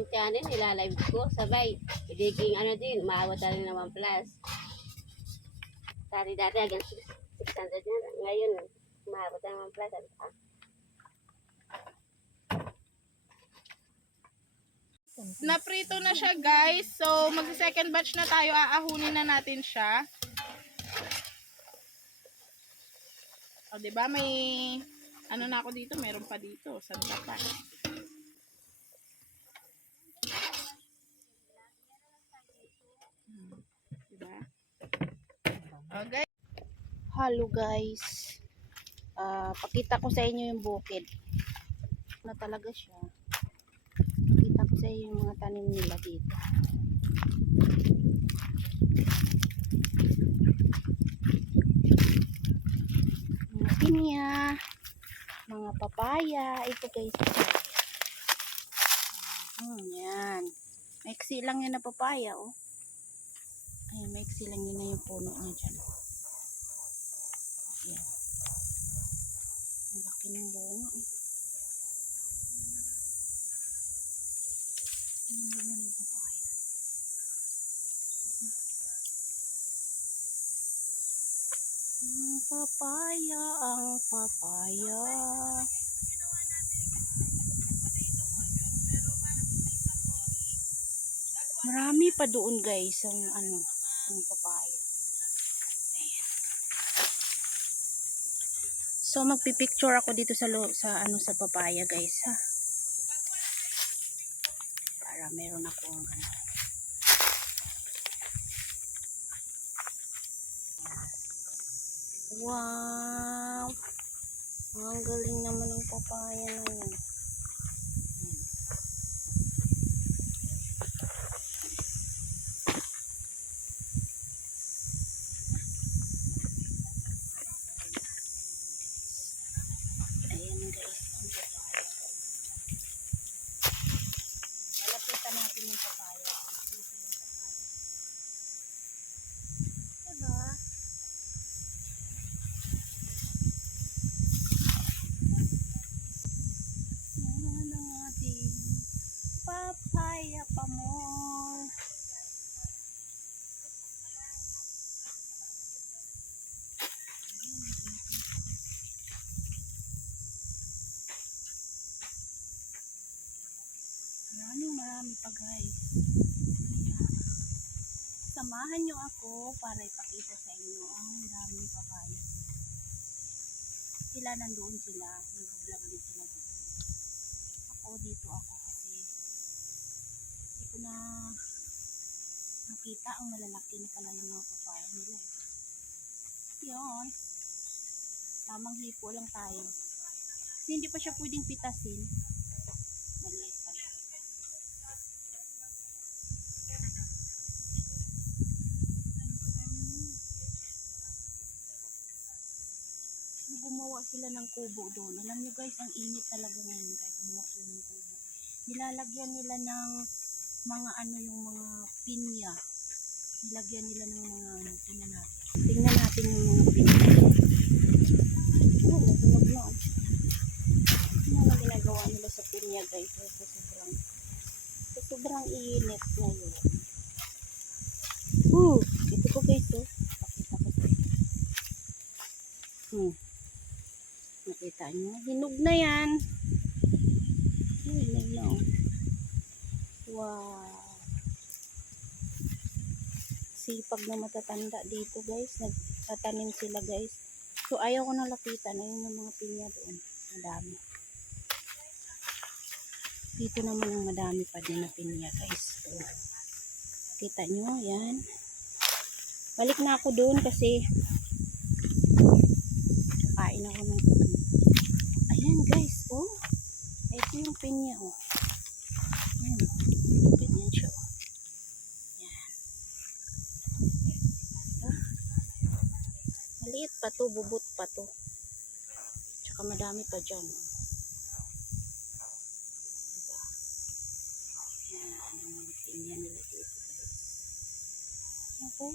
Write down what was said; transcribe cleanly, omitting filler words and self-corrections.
ibang channel, nilalive ko, sabay. Magiging ano din, umaabot na rin ng 1 plus. Dati hanggang 600 na. Ngayon, umaabot na ng 1 plus. Naprito na siya guys. So mag-second batch na tayo. Aahunin na natin siya. O diba may ano na ako dito. Meron pa dito. Santa pa. Diba? Okay. Hello guys. Pakita ko sa inyo yung bukid. Na talaga siya. Pakita ko sa inyo yung mga tanim nila dito. Mga pinya, mga papaya. Ito guys. Yan. Maiksi lang yan na papaya, oh. Ay, maiksi lang yun na yung puno niya dyan. Yan. Ang laki ng bunga, oh. Ang bunga ng papaya. Ang papaya. Marami pa doon guys ang ang papaya. Ayan. So magpipicture ako dito sa sa papaya guys ha. Para meron akong Wow! Ang galing naman ng papaya na yun. Ayan guys, ang papaya. Malapitan natin yung papaya. Ito yung papaya. Diba? Yan ang ating papaya pa more. Marami pa guys. Kaya samahan nyo ako para ipakita sa inyo ang daming papaya. Sila nandoon sila. Nag-vlog din sila doon. Ako dito ako kasi hindi ko na nakita ang malalaki na pala yung mga papaya nila. Yun. Tamang hipo lang tayo. Kasi hindi pa siya pwedeng pitasin. Maliit pa siya. Gumawa sila ng kubo doon. Alam nyo guys, ang init talaga ngayon guys. Gumawa sila ng kubo. Nilalagyan nila ng mga yung mga pinya. Nilagyan nila ng mga tingnan natin. Tingnan natin yung mga pinya. Oh, nagulog na. Ano na ginagawa nila sa pinya guys? Sa sobrang init ngayon. Ito po guys, oh. Pakita ko sa inyo. Nakita nyo? Hinog na yan. Hinog na, oh. Wow. Sipag na matatanda dito guys. Nagtatanim sila guys. So ayaw ko na lapitan. Ayun yung mga pinya doon. Madami. Dito naman ang madami pa din na pinya guys. So, kita nyo? Yan. Balik na ako doon kasi kakain ako ng ayan guys. Oh. Ito yung pinya. Oh. Ayan. Ganyan siya. Oh. Maliit pa to, bubot pa to. Tsaka madami pa dyan. Diba? Yan, yung pinya nila dito guys. Okay.